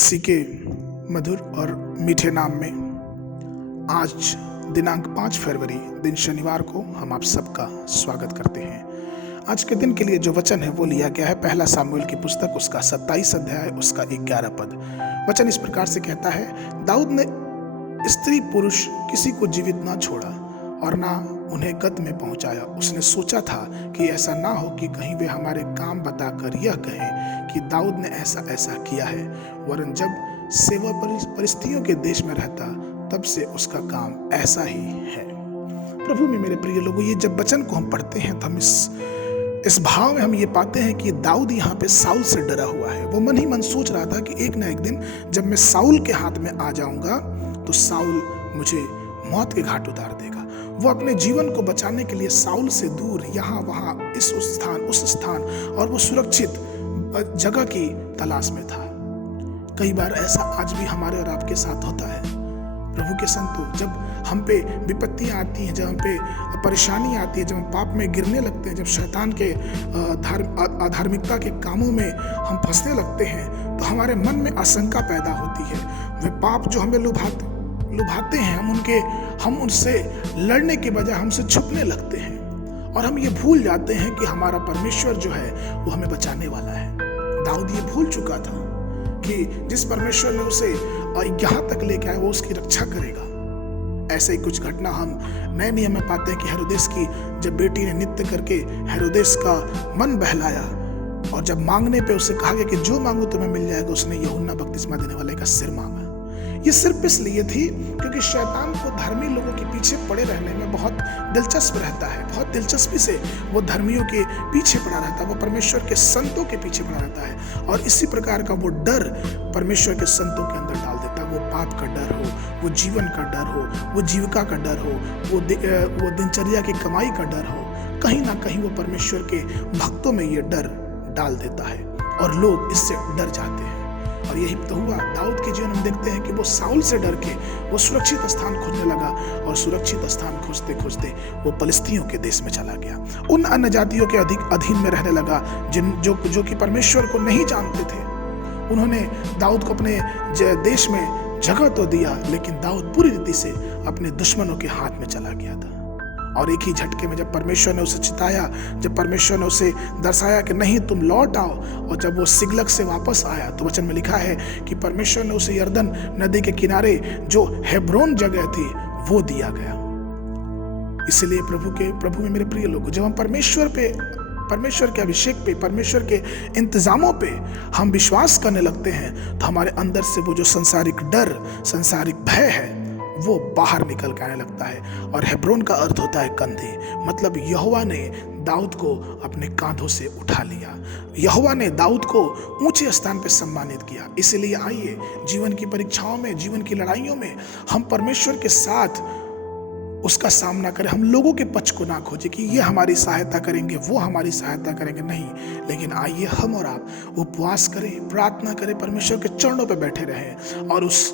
सी के मधुर और मीठे नाम में आज दिनांक 5 फरवरी दिन शनिवार को हम आप सबका स्वागत करते हैं। आज के दिन के लिए जो वचन है वो लिया गया है पहला सामुएल की पुस्तक उसका 27 अध्याय उसका 11 पद। वचन इस प्रकार से कहता है, दाऊद ने स्त्री पुरुष किसी को जीवित ना छोड़ा और ना उन्हें गत में पहुंचाया। उसने सोचा था कि ऐसा ना हो कि कहीं वे हमारे काम बताकर यह कहें कि दाऊद ने ऐसा ऐसा किया है, वरन जब सेवा परिस्थितियों के देश में रहता तब से उसका काम ऐसा ही है। प्रभु में मेरे प्रिय लोगों, ये जब वचन को हम पढ़ते हैं तो हम इस भाव में हम ये पाते हैं कि दाऊद यहाँ पे साउल से डरा हुआ है। वो मन ही मन सोच रहा था कि एक ना एक दिन जब मैं साउल के हाथ में आ जाऊंगा तो साउल मुझे मौत के घाट उतार देगा। वो अपने जीवन को बचाने के लिए साउल से दूर यहाँ वहाँ उस स्थान और वो सुरक्षित जगह की तलाश में था। कई बार ऐसा आज भी हमारे और आपके साथ होता है। प्रभु के संतों, जब हम पे विपत्तियां आती हैं, जब हम पे परेशानी आती है, जब हम पाप में गिरने लगते हैं, जब शैतान के अधार्मिकता के कामों में हम फंसने लगते हैं, तो हमारे मन में आशंका पैदा होती है। वे पाप जो हमें लुभाते हैं, हम उनसे लड़ने के बजाय हमसे छुपने लगते हैं और हम ये भूल जाते हैं कि हमारा परमेश्वर जो है वो हमें बचाने वाला है। दाऊद ये भूल चुका था कि जिस परमेश्वर ने उसे यहाँ तक लेके आया वो उसकी रक्षा करेगा। ऐसे ही कुछ घटना हम नए नियम में पाते हैं कि हेरोदेस की जब बेटी ने नृत्य करके हेरोदेस का मन बहलाया और जब मांगने पे उसे कहा गया कि जो मांगो तुम्हें मिल जाएगा, उसने यूहन्ना बपतिस्मा देने वाले का सिर मांगा। ये सिर्फ इसलिए थी क्योंकि शैतान को धर्मी लोगों के पीछे पड़े रहने में बहुत दिलचस्प रहता है। बहुत दिलचस्पी से वो धर्मियों के पीछे पड़ा रहता है, वो परमेश्वर के संतों के पीछे पड़ा रहता है और इसी प्रकार का वो डर परमेश्वर के संतों के अंदर डाल देता है। वो पाप का डर हो, वो जीवन का डर हो, वो जीविका का डर हो, वो दिनचर्या की कमाई का डर हो, कहीं ना कहीं वो परमेश्वर के भक्तों में ये डर डाल देता है और लोग इससे डर जाते हैं। और यही तो हुआ दाऊद के जीवन में। देखते हैं कि वो साउल से डर के वो सुरक्षित स्थान खोजने लगा और सुरक्षित स्थान खोजते खोजते वो फलिस्तीनियों के देश में चला गया। उन अन्य जातियों के अधीन में रहने लगा जो कि परमेश्वर को नहीं जानते थे। उन्होंने दाऊद को अपने देश में जगह तो दिया, लेकिन दाऊद पूरी रीति से अपने दुश्मनों के हाथ में चला गया था। और एक ही झटके में जब परमेश्वर ने उसे चिताया, जब परमेश्वर ने उसे दर्शाया कि नहीं तुम लौट आओ, और जब वो सिगलग से वापस आया तो वचन में लिखा है कि परमेश्वर ने उसे यरदन नदी के किनारे जो हेब्रोन जगह थी वो दिया गया। इसलिए प्रभु में मेरे प्रिय लोग, जब हम परमेश्वर के अभिषेक पे, परमेश्वर के इंतजामों पे हम विश्वास करने लगते हैं तो हमारे अंदर से वो जो संसारिक डर, संसारिक भय है वो बाहर निकल के आने लगता है। और हेब्रोन का अर्थ होता है कंधे, मतलब यहोवा ने दाऊद को अपने कांधों से उठा लिया। यहोवा ने दाऊद को ऊंचे स्थान पर सम्मानित किया। इसलिए आइए जीवन की परीक्षाओं में, जीवन की लड़ाइयों में हम परमेश्वर के साथ उसका सामना करें। हम लोगों के पक्ष को ना खोजें कि ये हमारी सहायता करेंगे, वो हमारी सहायता करेंगे, नहीं। लेकिन आइए हम और आप उपवास करें, प्रार्थना करें, परमेश्वर के चरणों पर बैठे रहें और उस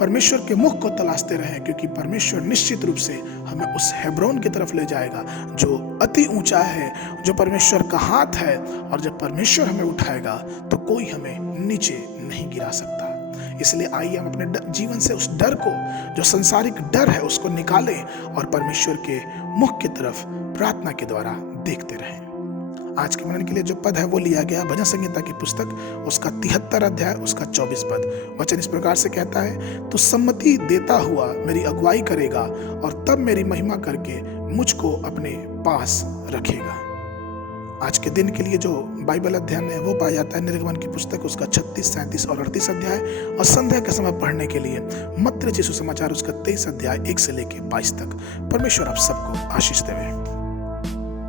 परमेश्वर के मुख को तलाशते रहें, क्योंकि परमेश्वर निश्चित रूप से हमें उस हेब्रोन की तरफ ले जाएगा जो अति ऊंचा है, जो परमेश्वर का हाथ है। और जब परमेश्वर हमें उठाएगा तो कोई हमें नीचे नहीं गिरा सकता। इसलिए आइए हम अपने जीवन से उस डर को, जो संसारिक डर है, उसको निकालें और परमेश्वर के मुख की तरफ प्रार्थना के द्वारा देखते रहें। आज के मनन के लिए जो पद है वो लिया गया भजन संहिता की पुस्तक उसका 73 अध्याय उसका 24 पद। वचन इस प्रकार से कहता है, तू सम्मति देता हुआ मेरी अगुवाई करेगा और तब मेरी महिमा करके मुझको अपने पास रखेगा। आज के दिन के लिए जो बाइबल अध्ययन है वो पाया जाता है निर्गमन की पुस्तक उसका 36, 37 और 38 अध्याय, और संध्या के समय पढ़ने के लिए मत्ती रचित सुसमाचार उसका 23 अध्याय 1 से लेकर 22 तक। परमेश्वर आप सबको आशीष देवे।